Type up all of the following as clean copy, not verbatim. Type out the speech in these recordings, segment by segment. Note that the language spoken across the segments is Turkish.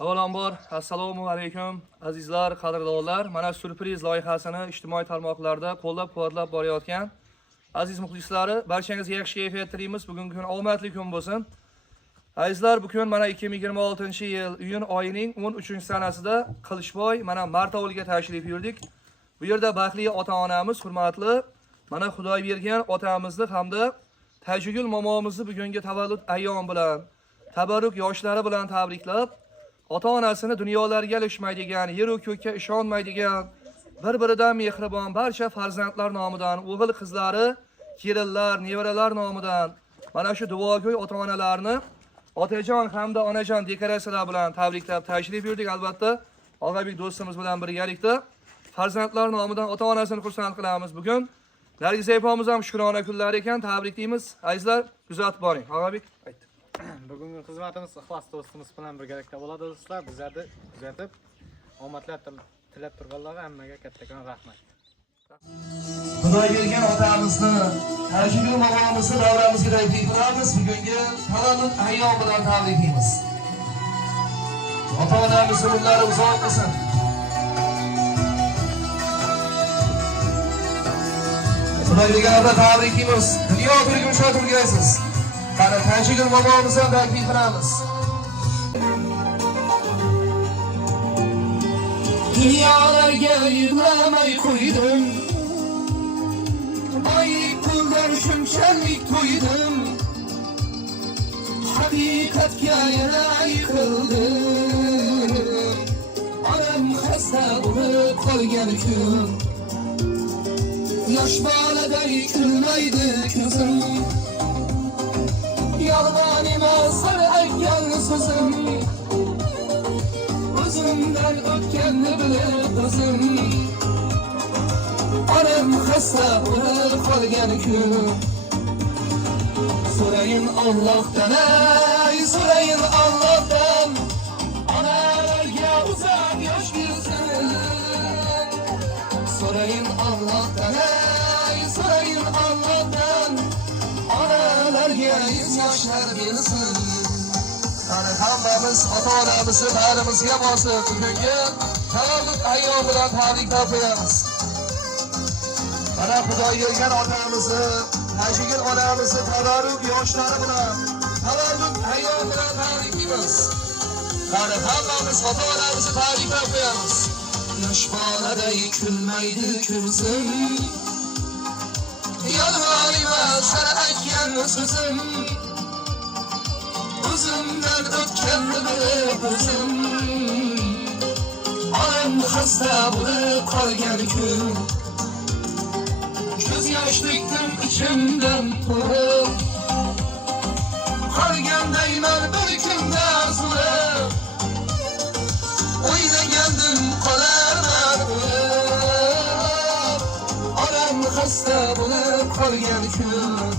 Avvalambor, assalomu alaykum azizlar, qadrdonlar. Mana surpriz loyihasini ijtimoiy tarmoqlarda qo'llab-quvvatlab borayotgan aziz muxlislari, barchangizga yaxshi kayfiyat tilaymiz. Bugungi kun omadli kun bo'lsin. Azizlar, bu kun mana 2026-yil iyun oyining 13-sanasida Qilishboy mana Martovulga tashrif yurdik. Bu yerda baxtli ota-onamiz, hurmatli mana Xudoybergan otamizni hamda Tajigul momomizni bugungi tavallud ayyom bilan, tabarruk yoshlari bilan tabriklab, ota-onasini dunyolarga ilishmaydigan, yer va ko'kka ishonmaydigan, bir-biridan mehribon barcha farzandlar nomidan, o'g'il qizlari, kelinlar, nevaralar nomidan mana shu duogo'y ota-onalarni otajon hamda onajon dekoratsiyalar bilan tabriklab tashrif yurdik. Albatta, Og'abek do'stimiz bilan birgalikda farzandlar nomidan ota-onasini xursand qilamiz. Bugun Nargiza opamiz ham shukrona kunlar ekan, tabriklaymiz. Azizlar, kuzatib boring. Og'abek aytdi. Bugungi xizmatimiz ixlos do'stimiz bilan birgalikda bo'ladi do'stlar. Bizlarni kuzatib, omadlar tilab turganlarga hammaga kattakon rahmat. Xudoybergan otamizni, Tajigul momomizni davramizga taklif qilamiz. Bugungi tavallud ayyom bilan tabriklaymiz. Ota-onamiz umrlari uzoq bo'lsin. Xudoybergan ota tabriklaymiz. Dunyo bir shod bo'lgaysiz. Mana Tajigul momomizni taklif qilamiz. Dünyalarga yig'lamay qo'ydim, boy puldan shunchalik to'ydim, haqiqatga yana yiqildim. Onam xasta bo'lib qolgan kun, yosh boladay kulmaydi ko'zim, yolg'on emas sir aytgan so'zim, o'zimdan o'tganni bilib o'zim. Onam xasta bo'lib qolgan kun, so'rayin Allohdan, so'rayin Allohdan, onalarga uzoq yosh bersin. So'rayin Allohdan, so'rayin Allohdan, onalarga yoshlar bersin. Ana hammamiz ota-onamizni bag'rimizga bosib, bugungi tavallud ayyom bilan tabriklab qo'yamiz. Mana Xudoybergan otamizni, Tajigul onamizni tabarruk yoshlari bilan tavallud ayyom bilan tabriklaymiz. Mana hammamiz ota-onamizni tabriklab qo'yamiz. Yosh boladay kulmaydi ko'zim, yolg'on emas sir aytgan so'zim, o'zimdan o'tganni bilib o'zim. Onam xasta bo'lib qolgan kun, ko'z yoshlikdim ichimdan to'lib, qolgandayman bir kunda arzulab, o'ylagandim qolarman o'lib. Onam xasta bo'lib qolgan kun,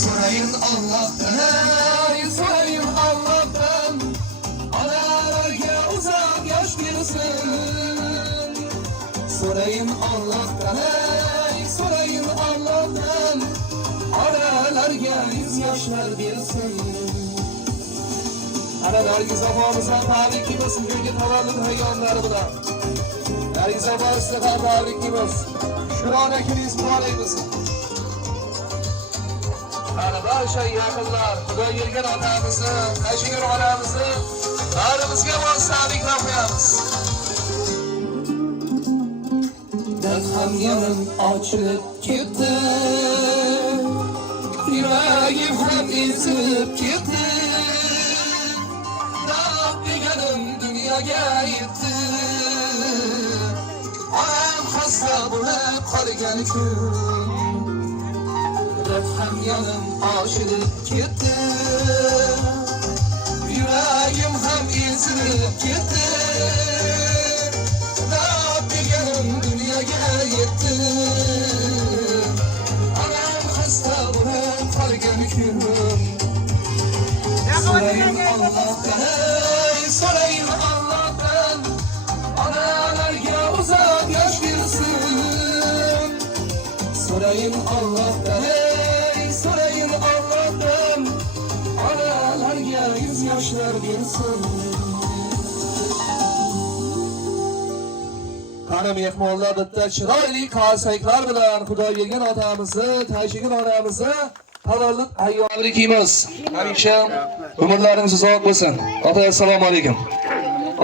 so'rayin Allohdan, so'rayin Allohdan, onalarga uzoq yosh bersin. So'rayin Allohdan, so'rayin Allohdan, onalarga yoshlar bersin. Ana Nargiza opamizdan tabriklaymiz bugungi tavallud ayyomlari bilan. Nargiza opamizni tabriklaymiz. Shukrona kuningiz muborak bo'lsin. Ana barcha yaqinlar, Xudoybergan otamizni, Tajigul onamizni bag'rimizga bosib tabriklab qo'yamiz. Dard ham yonim ochilib ketdi, yuragim ham ezilib ketdi. Dard deganim dunyoga yetdi, onam xasta bo'lib qolgan kun, ham yonim ochilib ketdi, yuragim ham ezilib ketdi. Dard deganim dunyoga yetdi, onam xasta bo'lib qolgan kun. So'rayin Allohdan, so'rayin Allohdan, onalarga uzoq yosh bersin. So'rayin Allohdan, so'rayin Allohdan, onalarga yoshlar bersin. Qani mehmonlar bitta chiroyli qarsaklar bilan Xudo bergan otamizni, tashigin onamizni tavallud ayyomi kiymiz. Hamisha umrlaringiz uzoq bo'lsin. Ota assalomu alaykum.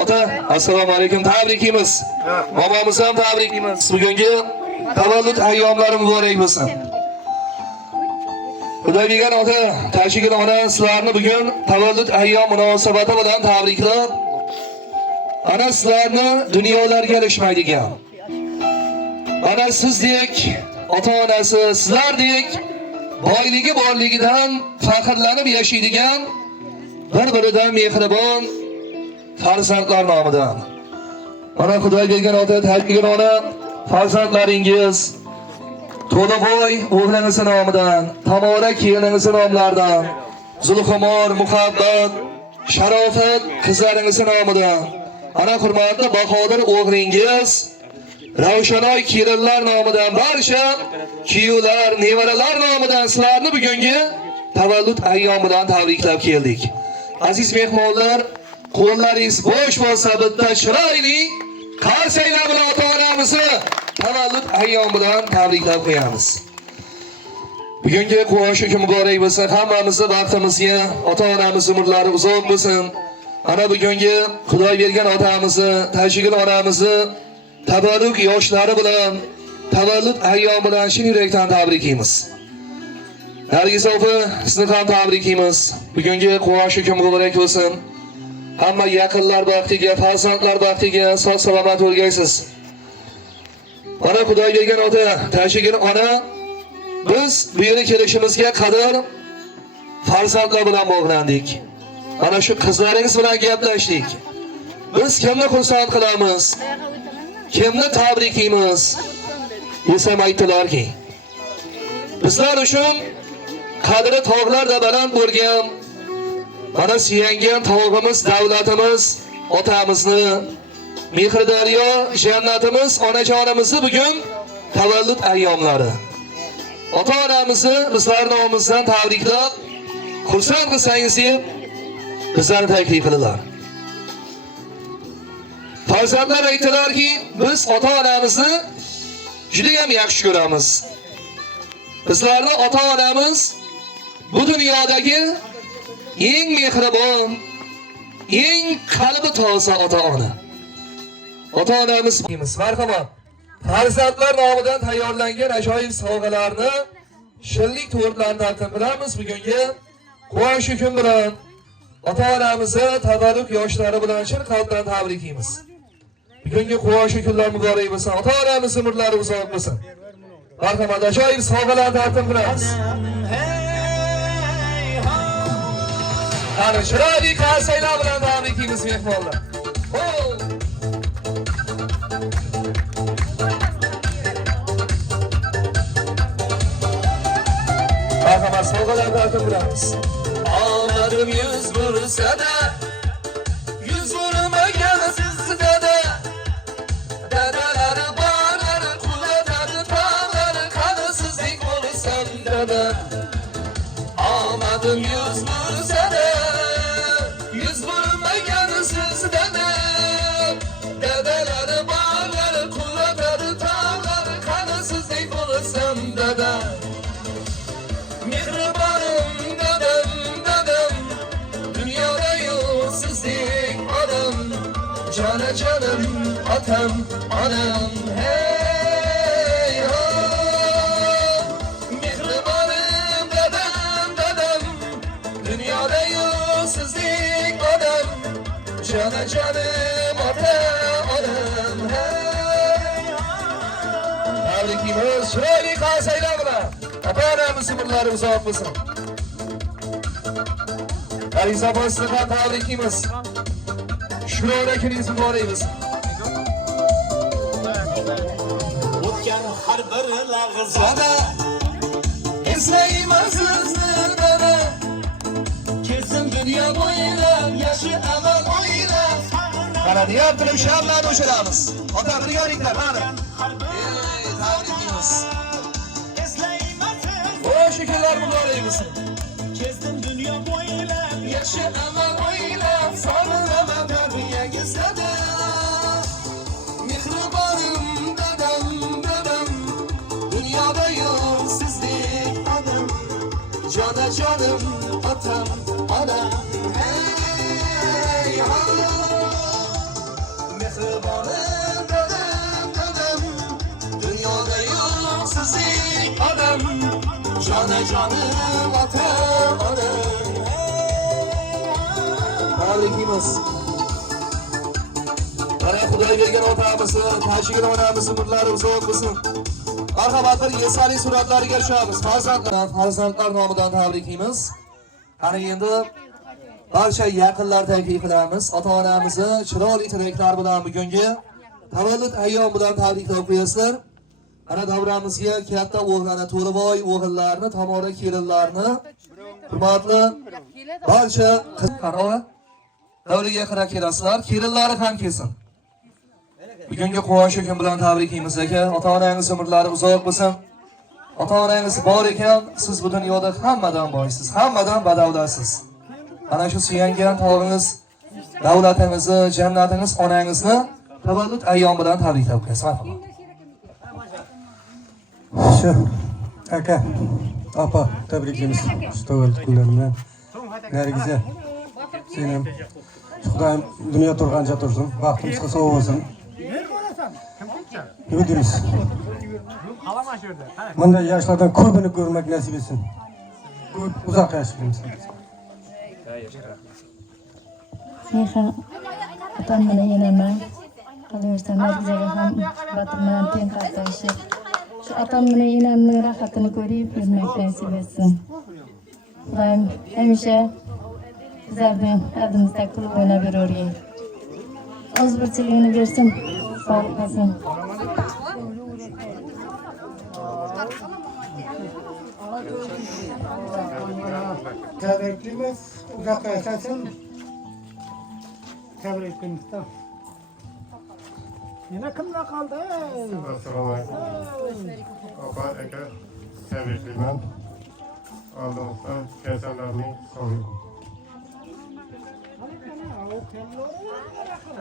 Ota assalomu alaykum. Tabriklaymiz. Bobomiz ham tabriklaymiz. Bugungi tavallud ayyomlari muborak bo'lsin. Xudo bergan ota, tashigin ona sizlarni bugun tavallud ayyom munosabati bilan tabriklab, ana sizlarni dunyolarga alishmaydigan. Ana sizdek ota-onasi, sizlardek boyligi borligidan faxrlanib yashaydigan bir-biridan mehribon farzandlar nomidan. Mana Xudo bergan ota, tashigin ona farzandlaringiz To'laqo'y o'g'lingiz nomidan, Tamora keliningiz nomlaridan, Zulxumor, Muhabbat, Sharofat qizlaringiz nomidan, ana hurmatli Bahodir o'g'lingiz, Ravshanoy kelinlar nomidan, barcha kuyovlar, nevaralar nomidan sizlarni bugungi tavallud ayyomi bilan tabriklab keldik. Aziz mehmonlar, qo'llaringiz bo'sh bo'lsa bitta chiroyli qarsaklar bilan ota-onamizni tavallud ayyomi bilan tabriklab qo'yamiz. Bugungi quvoshi kun muborak bo'lsin, hammamizni baxtimizga ota-onamiz umrlari uzoq bo'lsin. Ana bugungi Xudo bergan otamizni, tashigin onamizni tabarruk yoshlari bilan tavallud ayyomi bilan chin yurakdan tabriklaymiz. Nargiz opa, sizni ham tabriklaymiz. Bugungi quvoshi kun muborak bo'lsin. Hamma yaqinlar baxtiga, farzandlar baxtiga sog' salomat bo'lgaysiz. Mana Xudo bergan ota, tashigin ona, biz bu yerga kelishimizga qadar farzandlar bilan bog'landik. Mana shu qizlaringiz bilan gaplashdik. Biz kimni xursand qilamiz? Kimni tabriklaymiz? Desam aytdilarki, bizlar uchun qadri tog'larda baland bo'lgan, mana suyangan tog'imiz, davlatimiz, otamizni, Mehridaryo jannatimiz, onajonimizni bugun tavallud ayyomlari. Ota-onamizni bizlar nomimizdan tabriklab, xursand qilsangiz deb bizlarni taklif qildilar. Farzandlar aytdilarki, biz ota-onamizni juda ham yaxshi ko'ramiz. Bizlarni ota-onamiz bu dunyodagi eng mehribon, eng qalbi toza ota-ona. Ota-onamiz deymiz. Marhamat. Farzandlar nomidan tayyorlangan ajoyib sovg'alarni, shillik to'rtlarni taqdim qilamiz. Bugungi quvoshi kun bilan ota-onamizni tabarruk yoshlari bilan chin qalbdan tabriklaymiz. Bugungi quvoshi kunlar muborak bo'lsin. Ota-onamiz umrlari uzoq bo'lsin. Marhamat, ajoyib sovg'alarni taqdim qilamiz. Ana chiroyli qarsaklar bilan tabriklaymiz mehmonlar. Marhamat, sovg'alarni taqdim qilamiz. Omadim yuz bursa-da, yuz burmagan sizda-da. Dadalari borlari qulatadi tog'lari, qani sizdek bo'lsam dada. Omadim yuz bursa-da, yuz burmagan sizda-da. Dadalari borlari qulatadi tog'lari, qani sizdek bo'lsam dada. Mehribonim dadam, dadam, dunyoda yo'q sizdek odam. Jonajonim, otam, onam, hey ho. Mehribonim dadam, dadam, dunyoda yo'q sizdek odam. Jonajonim, ota, onam, hey ho. Tabriklaymiz, chiroyli qarsaklar bilan. Ota-onamiz umrlari uzoq bo'lsin. Aziz opasizni ham tabriklaymiz. Shukronat kuningiz muborak bo'lsin. O'tgan har bir lahzada Eslayman sizni dada. kelsin dunyo bo'ylab yaxshi amal o'ylab. Mana deyaptirim, shamlarni o'chiramiz. Ota birgaliklar, mana. Tabriklaymiz. Xo'sh, kunlar muborak bo'lsin. Kelsin dunyo bo'ylab Yaxshi amal o'ylab, canım, atam, anam. Hey ha, mehribanım dadam, dünyada yok sizin adam. Canı canım, atam, anam. Tebrikimiz. Ana Xudoy bergan otamizı, tashigan onamizni umrlari uzoq bo'lsin. Marhamat, bir esalik suratlariga erishamiz. Farzandlar nomidan tabriklaymiz. Ana endi barcha yaqinlar taklif qilamiz. Ota-onamizni chiroyli tilaklar bilan bugungi tavallud ayyom bilan tabriklab qo'yasizlar. Ana davramizga katta o'g'illarni, To'riboy o'g'illarni, Tamora kelinlarni, hurmatli barcha qizlar davriga qara kelasizlar. Kelinlari ham kelsin. Bugungi quvonch kun bilan tabriklaymiz aka. Ota-onangiz umrlari uzoq bo'lsin. Ota-onangiz bor ekan, siz bu dunyoda hammadan boysiz, hammadan badavlatsiz. Ana shu suyangan tog'ingiz, davlatingizni, jannatingiz, onangizni tavallud ayyomi bilan tabriklab qo'yasiz. Marhamat. Shu aka, opa tabriklaymiz. Shu tavallud kunlari bilan. Nargiza, sen ham Xudoyim dunyo turgancha tursin, baxtimiz qilsa bo'lsin. Nima deymiz? Bunday yoshlardan ko'pini ko'rmak nasib etsin. Ko'p uzoq yashaymiz. Meha otam bilan enaman. Qolaversa Nargizaga ham batim bilan teng qatnashib, shu otam bilan enamning rohatini ko'rib yurmak nasib etsin. Xudoyim hamisha bizlarning oldimizda kulib o'ynab yuravergin. O'z birchiligini bersin, sog'lik qilsin. Tabriklaymiz, uzoq yashasin. Tabriklaymiz. Yana kimlar qoldi? Assalomu alaykum. Opa, aka, tabriklayman. Oldimizdan kasallarning sog'lig'i.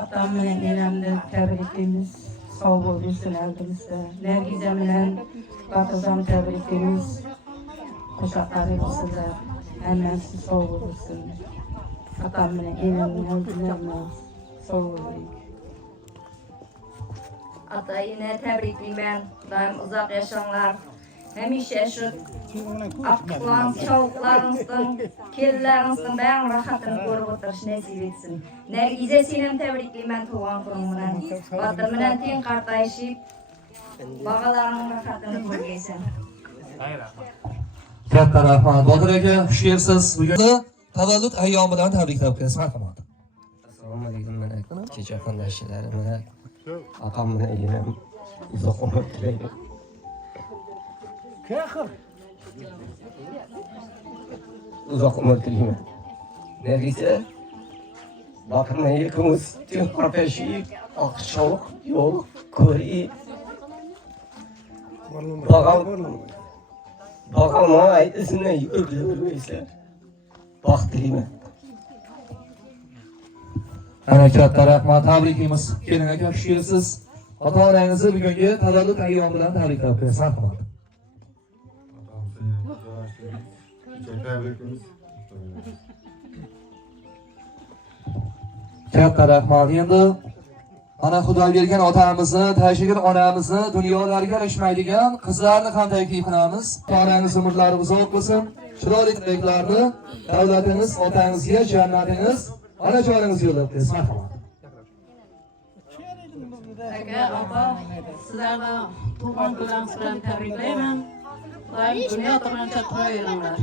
Otam bilan enamni tabriklaymiz. Sog' bo'lsin oldimizda. Nargiza bilan Batazam tabriklaymiz. Qo'shoqlari bo'lsinlar. Hammasi sog' bo'lsin. Otam bilan enamni oldimizda sog' bo'ling. Atayını təbriklayman. Daim uzaq yaşanlar. Həmişə şu aklan, çavuklarınızın, kellərinizin bəyan rahatını görüb oturuş nəsib etsin. Nərgizə sinem təbriklayman tuğan kurumundan. Batır bilan teng qartayışıb, bağalarının rahatını görgeysən. Katta rahmat. Botir aka, xush kelibsiz. Bugun tavallud ayyomi bilan tabriklab qo'yasiz. Marhamat. Assalomu alaykum, mana kecha qondoshlarimiz otam bilan enam uzoq umr tilayman. Uzoq umr tilayman. Nargiza, bakırma ikimiz tüm qarpashib, oqshom yo'l ko'rib. Bag'alma aytisini yurgizmaysan. Baxt tilayman. Ana katta rahmat, tabriklaymiz. Kelin aka, xush kelibsiz. Ota-onangizni bugungi tavallud ayyomi bilan tabriklab qo'yasiz. Marhamat. Tabriklaymiz. Katta rahmat. Endi ana Xudoy bergan otamizni, tashigan onamizni dunyolarga erishmaydigan qizlarni ham taklif qilamiz. Onangiz umrlari uzoq bo'lsin. Chiroyli tilaklarni davlatingiz, otangizga jannatingiz, onajoningiz yo'llab qo'yasiz. Marhamat. Aka, opa, sizlarni tug'ilgan kuningiz bilan tabriklayman. Doim dunyo turgancha turaveringlar.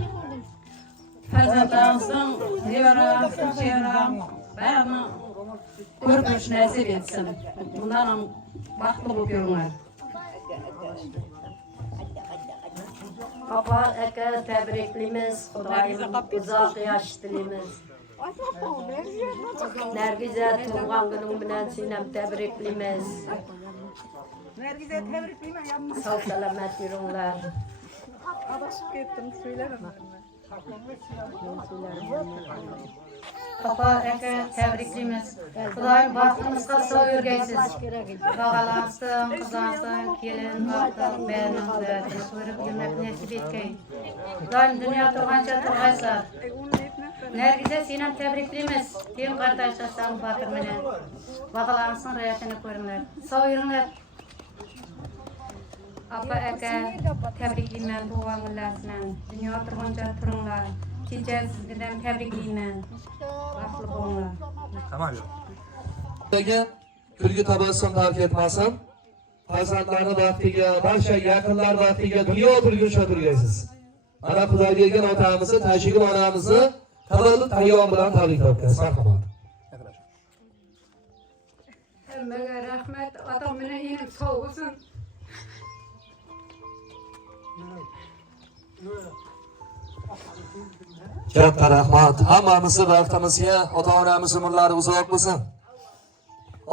Farzandlaringizning nevara, chevara, barini ko'rib turish nasib etsin. Bundan ham baxtli bo'lib yuringlar. Opa, aka təbriklaymiz. Xudoyim uzaq yaş dilimiz. Nargiza tuğan günün bilan sinem təbriklaymiz. Nargiza təbriklayman. Sağ salamat yurunglar. Adaşıp ketdim, söylemem. Papa aka tabriklaymiz. Xudoyim baxtimizga sog' yurgaysiz. Bag'alansın, qizansın, kelin, vaqtin, bärinin xudoyatini ko'rib yurmak nasib etgay. Xudoyim dunyo turgancha turg'aysizlar. Nergize seni tabriklaymiz. Tüm kardeşler sağ batır menen. Bag'alansın, rayatini ko'ringlar. Sog' yuringlar. Apa aka tabriklayman tug'ilganlar bilan. Dunyo turgancha turinglar. Kecha sizlardan tabriklayman. Baxtli bo'linglar. Tamam. Kulgi tabassum tark etmasin. Farzandlarni baxtiga, barcha yaqinlar baxtiga dunyo turguncha turgaysiz. Mana Xudo bergan otamizni, tashigil onamizni tavallud ayyom bilan tabriklabmiz. Marhamat. Hammaga rahmat. Otam bilan enim sog' bo'lsin. Katta rahmat. Hammamizni baxtimizga ota-onamiz umrlari uzoq bo'lsin.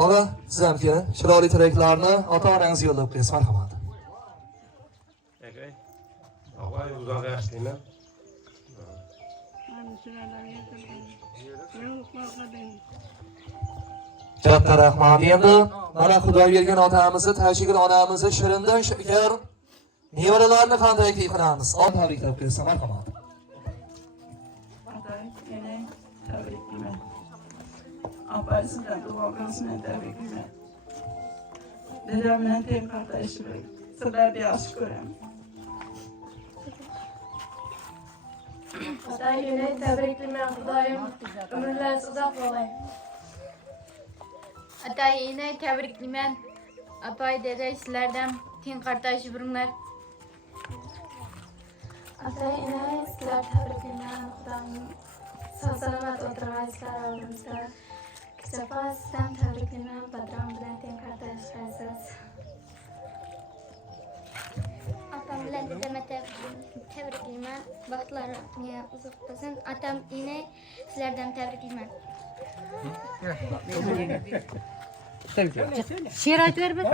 Ola, siz ham keling. Chiroyli tilaklarni ota-onangizga yo'llab qo'yasiz. Marhamat. Og'ay uzoq yashayman. Katta rahmat. Endi mana Xudo bergan otamizni, tashigil onamizni shirindan shakar nevaralarni qanday qilamiz? Ot tabriklab qo'yasiz. Marhamat. Apasından duvargasından tabrikler. Dedemden tem kardeşim. Sizler bir aşk görem. Xudoyimni tabriklayman. Xudoyim umrlaringiz uzoq bo'lsin. Atayini tabriklayman. Apay dede sizlardan teng qardosh bo'linglar. Atayini sizlar tabriklayman. Xudoyim sog' salomat o'tirg'aysizlar oldimizda. Kichapa sizdan tabriklayman. Patron bilan teng qardoshsiz. Atam bilan dedamni tabriklayman. Baxtlaringiz uzoq bo'lsin. Atam ini sizlardan tabriklayman. She'r aytib ber.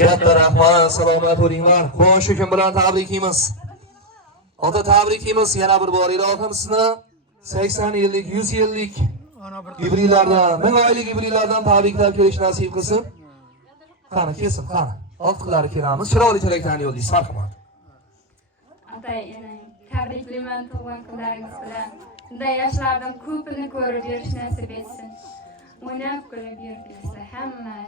Katta rahmat, salomat bo'linglar. Qo'shni kun bilan tabriklaymiz. Ota tabriklaymiz yana bir bor. Ilohim sizni 80 yillik, 100 yillik yubileylardan, 1000 oylik yubileylardan tabriklab kelish nasib qilsin. Qani kelsin, qani. Ortiqlari kelamiz. Chiroyli tilaklarni yo'llaysiz. Marhamat. Atay enang tabriklayman tug'ilgan kunlaringiz bilan. Shunday yoshlardan ko'pini ko'rib yurish nasib etsin. O'ynab kulib yuribsizlar hamma.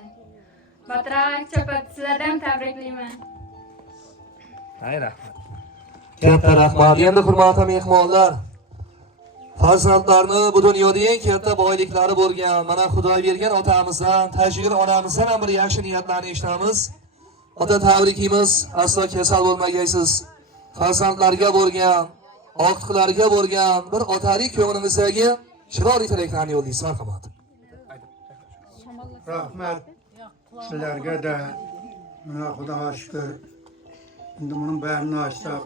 Batroq chapat sizlardan tabriklayman. Hay rahmat. Katta rahmat. Endi hurmatli mehmonlar, farzandlarni bu dunyoda eng katta boyliklari bo'lgan mana Xudo bergan otamizdan, tashigil onamizdan ham bir yaxshi niyatlarni eshitamiz. Ota tabriklaymiz. Aslo kasal bo'lmagaysiz. Farzandlarga bo'lgan, oqtiqlarga bo'lgan bir otalik ko'nglimizdagi chiroyli tilaklarni yo'llaysiz. Marhamat. Rahmat. Sizlarga da mana Xudoga shukr. Endi bunun barini açsak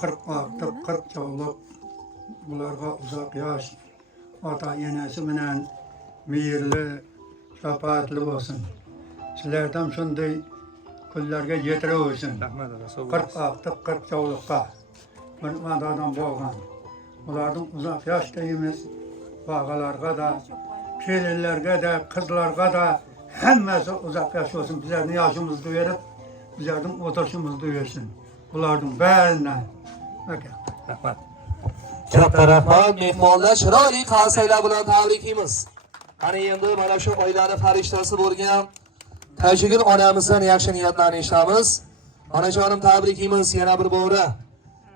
40 artık 40 çoğulup bularga uzak yaş ata yenesi bilen meyirli, şafaatli olsun. Sizlerden şunday kullarga yetire olsun. 40 artık 40 çoğulukka bir madadan boğan. Bulardan uzak yaş deyimiz bağalarga da, kelinlerge de, kızlarga da hemmesi uzak yaş olsun. Bizlerin yaşımızı verip bizlerden oturuşumuzu duyuyorsun. Bulardan bärinden. Rahmat. Katta rahmat. Mehmonlar chiroyli qarsaklar bilan tabriklaymiz. Ana endi mana shu oilani farishtasi bo'lgan tashigil onamizdan yaxshi niyatlarni eshitamiz. Onajonim tabriklaymiz yana bir bora.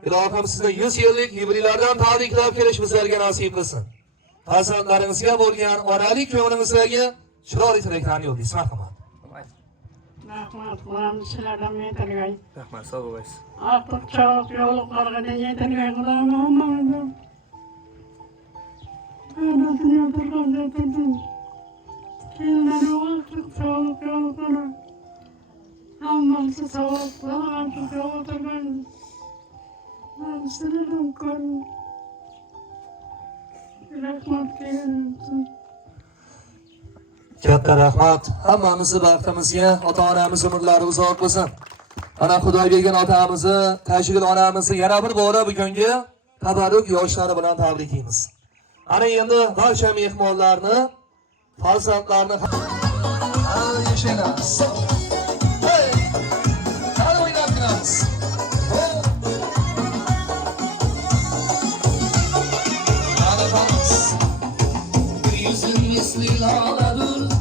Ilohim sizni 100 yillik yubileylardan tabriklab kelish bizlarga nasib qilsin. Farzandlaringizga bo'lgan onalik ko'nglimizdagi chiroyli tilaklarni yo'llaysiz. Marhamat. Rahmat, Xudoyim sizlardan yetirgay. Rahmat, sog' bo'lasiz. Artık çok yolluklarga da yetirgay Xudoyim hammamizni. Ana dunyo turganda turdim. Kelinlar artık çok yolluklar. Hammasi sog'liqlar artık yolluklar. Ben sizlardan ko'rim. Rahmat kelin. Katta rahmat. Hammamizni baxtimizga ota-onamiz umrlari uzoq bo'lsin. Ana Xudo bergan otamizni, tashigil onamizni yana bir bora bugungi tabarruk yoshlari bilan tabriklaymiz. Ana endi barcha mehmonlarni, farzandlarni yaşaylar. Hey! Hadi oynab turamiz. Hadi vamos. Bir yüzün misli laladır,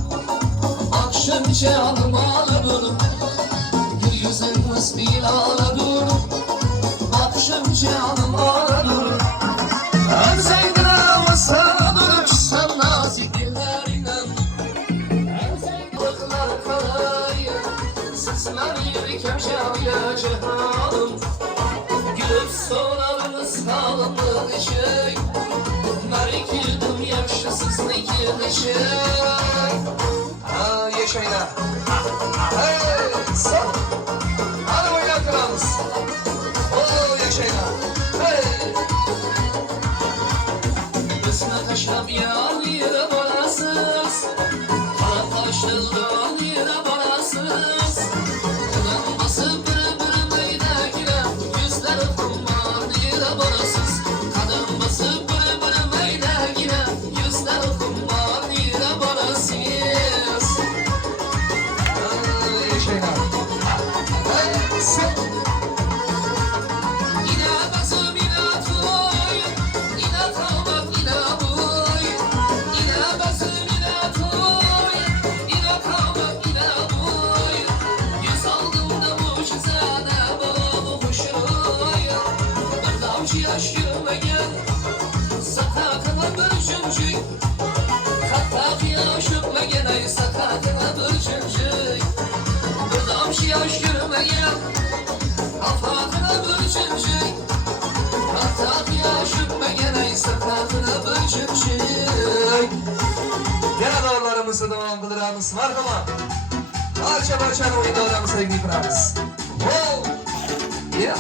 akşamca almalıdır. Bir yüzün misli laladır, akşamca almalıdır. Hem sevgine vasadır, sen nazik dilleriyle. Hem sevgine kalayı, sesler yürüken şavya cehanım. Gülüp sorarız kalımın şey, merikildim yakşısızlıkın şey. Yaşayla. Hey, sağ. Hadi oynayalım kralımız. Oo, yaşayla. Hey. Üstüne taşlap yağlıyla balasız, kara taşlıdan yine balasız. Kılan basıp bırı meydakine, yüzler kumar yine balasız. Kadın basıp bırı meydakine, yüzler kumar yine balasız. Yaşayla. Hey, sağ. Yaş yürümeye, afatına bölüşecek. Hatta yaşıma gene sakatına bölüşecek. Yana dağlarımızı devam kılırımız var ama parça parça oyunlarımızı sevgili kırarız. Wow! Yeah!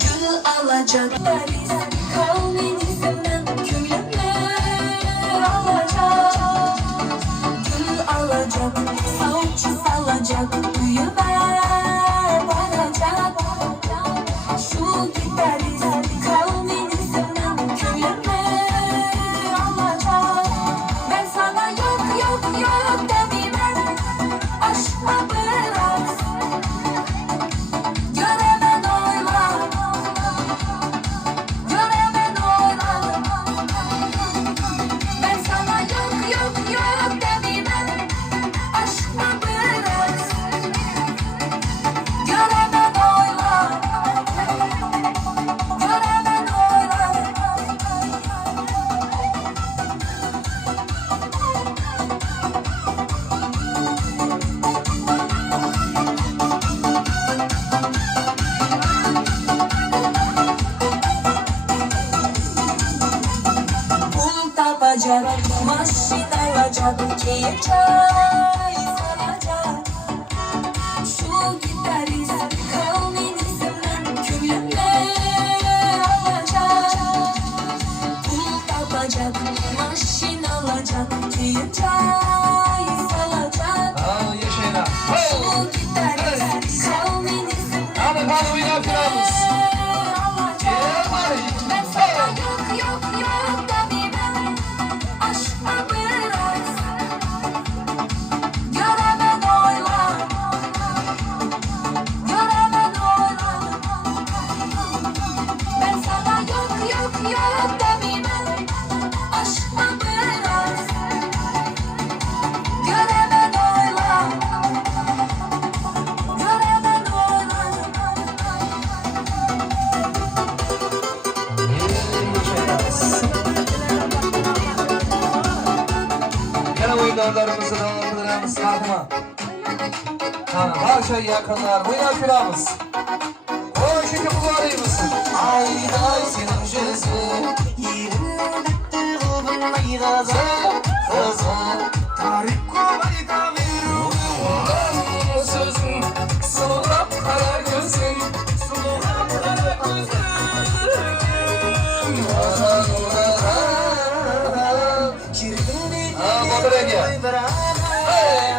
Gül alacak kavminizmden külümler alacak. Gül alacak, savcı salacak, büyümer varacak. Şu gitarist kavminizmden külümler alacak. Ben sana yok yok yok demem, aşkla bırak. Göremen oyla, göremen oyla. Ben sana yok yok yok demem, aşkla bırak. Göremen oyla, göremen oyla. Pul tapacak, maşin alacak, keyif çay saracak. Şu gitarist kavminizmden külümler alacak. Pul tapacak, maşin alacak, keyif çay saracak. Yaşayla. Şu gitarist kavminizmden Hadi oynayalım kralımız. ben sana yok yok yok demem, aşkla bırak. Göremen oyla, göremen oyla. Ben sana yok yok yok demem, aşkla bırak. Göremen oyla, göremen oyla. Yana oyunlarımızı devam kılırımız var mı? Barcha yakınlar oynab yuramiz. Qo'y shunga quvonaymiz. Ayday sening yüzün, yerimni bitti g'ubillay g'azab, g'azab. Tarix qo'ydamin so'zing, so'rab qara ko'zing, so'rab qara ko'zing. Hey!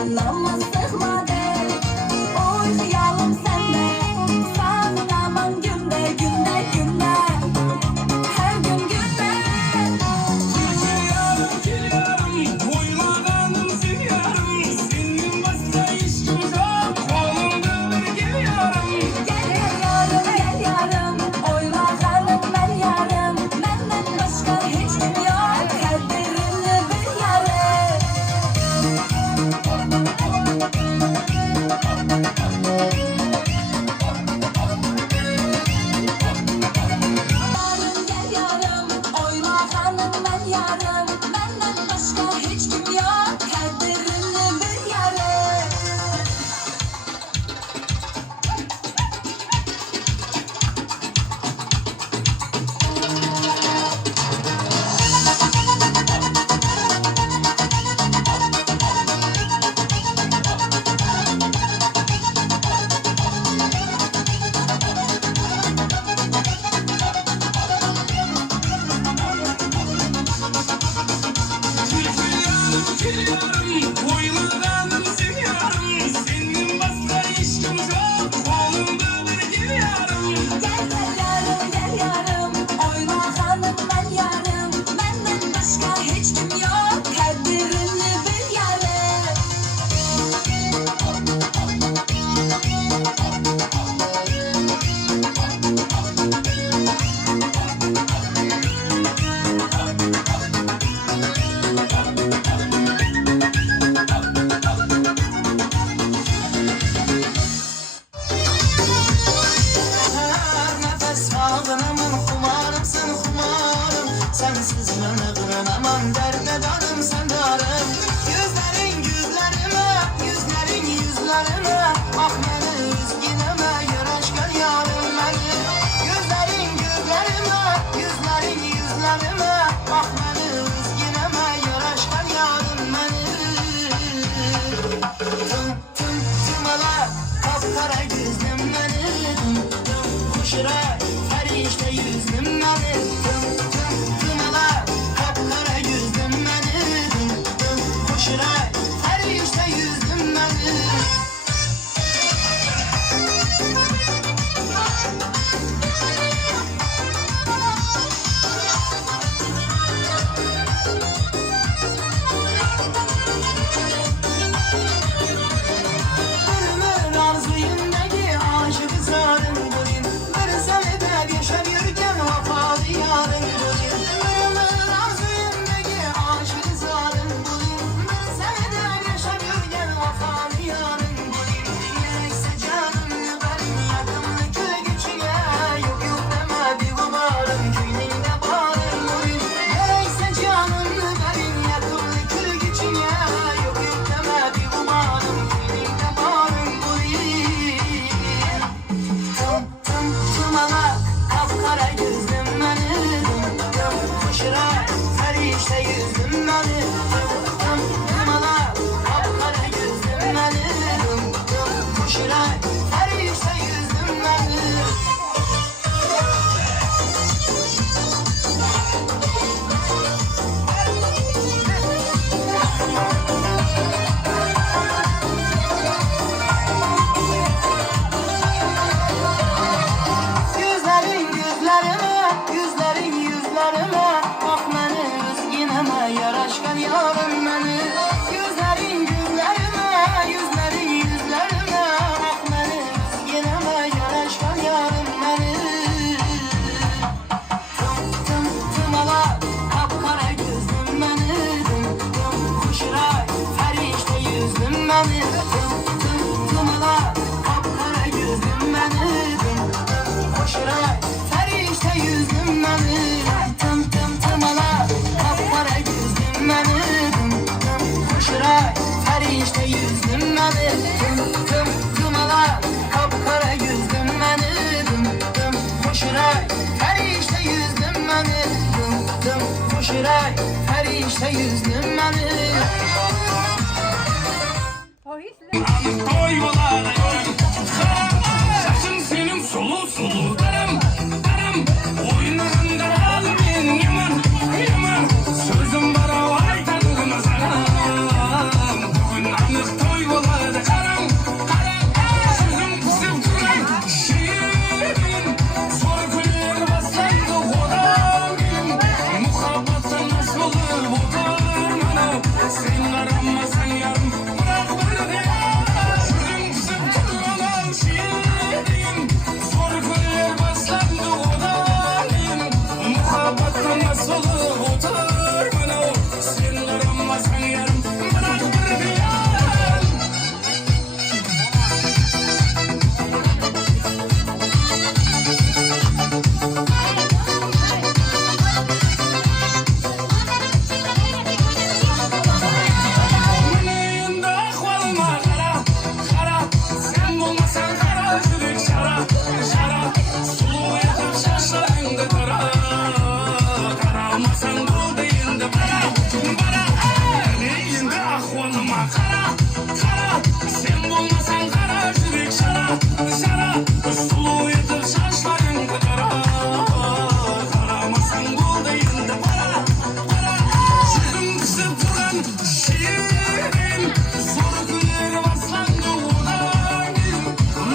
Anlamaz sıkmadı, oy hıyalım kapkara gözlüm benim Kuşuray ferişte yüzlüm benim Tımala kapkara gözlüm benim Kuşuray ferişte yüzlüm benim Ferişte yüzlüm benim Saçın senin sulu sulu darım darım Oyunlarında alimin yaman yaman Sözüm var o aytadığım sana Bugün anlık toy boladı karam karam Sözüm kısıp duran şiirin Zor günler baslandı odamın Muhabbetten nasıl olur odur bana Sen aramazsan yarım bırak beni de Sözüm kısıp duran şiirin Zor günler baslandı odamın Muhabbetten nasıl olur odur bana Sen aramazsan yarım bırak beni de Meleğinde ahvalıma kara, kara Sen bulmasan kara çürük şara, şara Sulu yakıp şaşlarında kara Karamasan bu değil de bara, bara Meleğinde ahvalıma kara, kara Sen bulmasan kara çürük şara, şara Sulu yakıp şaşlarında kara Karamasan bu değil de bara, bara Sözüm kısıp duran şiirin Zor günler baslandı odamın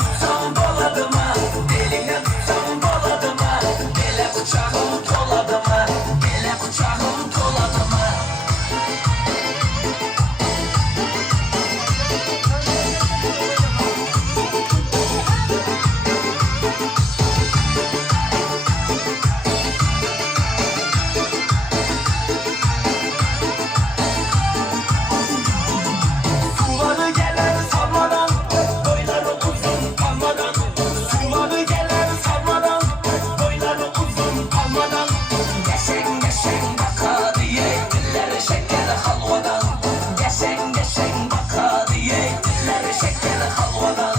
tutsam doladı mı? Eline tutsam doladı mı? Ele bıçağım doladı mı? Ele bıçağım doladı mı? Suları gelir sarmadan, boyları uzun kalmadan. Suları gelir sarmadan, boyları uzun kalmadan. Geçen geçen baka diye dilleri şeker halvadan. Geçen geçen baka diye dilleri şeker halvadan.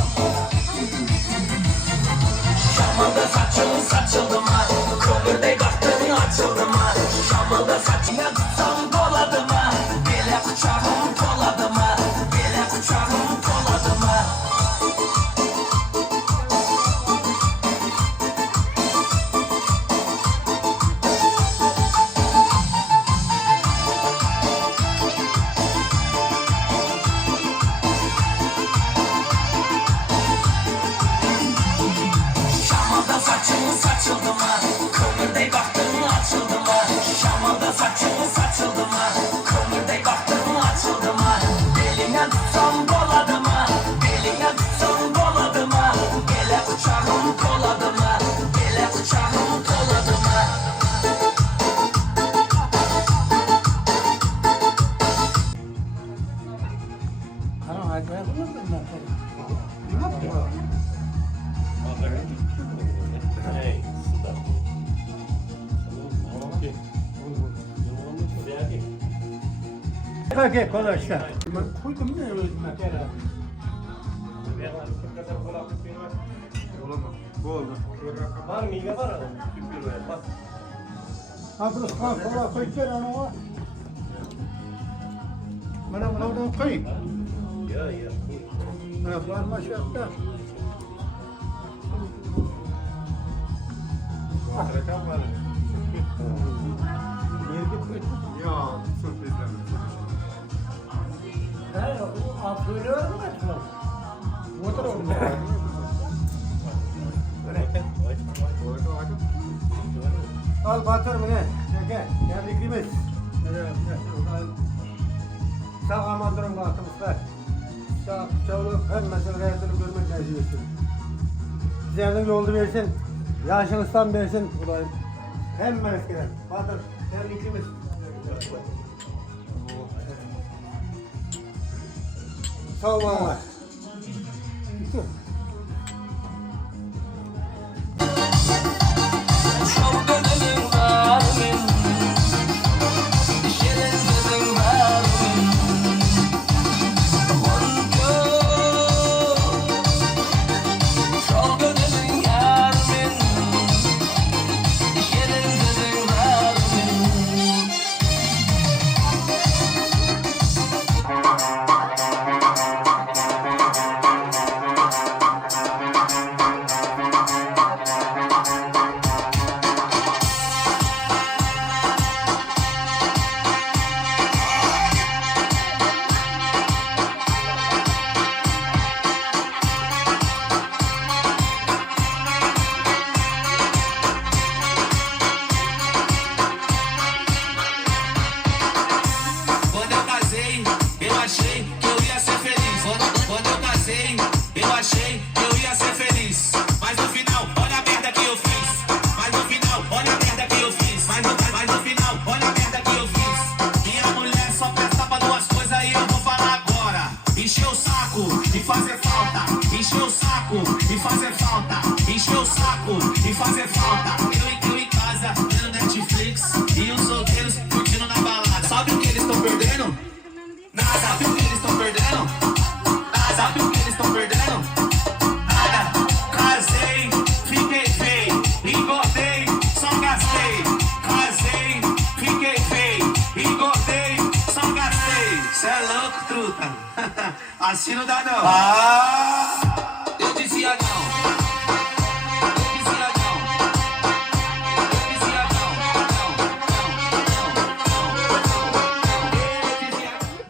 Şamada saçın saçıldı mı? Kömürde baktın açıldı mı? Şamada saçına tutsam doladı mı? Bele bıçağım doladı mı? Bele bıçağım doladı mı? Şamada saçın saçıldı mı? Kömürde baktın açıldı mı? Şamada saçın saçıldı mı? Kömürde baktın açıldı mı? Eline tutsam doladı mı? Eline tutsam doladı mı? Ele bıçağım doladı mı? Ele bıçağım doladı mı? Peki arkadaşlar. Var mı? İyi var. Ha burası kola koyup ver ona. Bana oradan koyayım. Ya. Var maşallah. Al Batır mı ne? Gel. Tebriklimiz. Sağ aman durun batımızlar. Sağ çavulup hemmesini hayatını görmek nasip etsin. Bizlerden yolunu versin. Yaşınızdan versin. Ulan hemmeniz gider. Batır. Tebriklimiz. Sağ olun. Çok ödelim varmin, şirin gözün varmin. Çok ödelim yarmin, şirin gözün varmin. Quando eu casei, eu achei que eu ia ser feliz. Quando eu casei, eu achei que eu ia ser feliz. Mas no final, olha a merda que eu fiz. Mas no final, olha a merda que eu fiz. Mas no final, olha a merda que eu fiz. Minha mulher só presta pra duas coisas e eu vou falar agora. Encher o saco e fazer falta. Encher o saco e fazer falta. Encher o saco e fazer falta. Eu em casa, vendo Netflix. E os solteiros curtindo na balada. Sabe o que eles estão perdendo? Nada. Sabe o que eles estão perdendo? Nada. Sabe o que eles estão perdendo? Nada. Casei, fiquei feio. Engordei, só gastei. Casei, fiquei feio. Engordei, só gastei. Cê é louco, truta. Assim não dá não. Eu dizia não. Eu dizia não. Eu dizia não. Eu dizia não.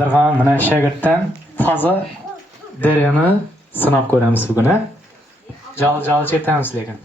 Qadirxon mana shogirddan toza daryoni sinab ko'ramiz bugun. Jal chertamiz lekin.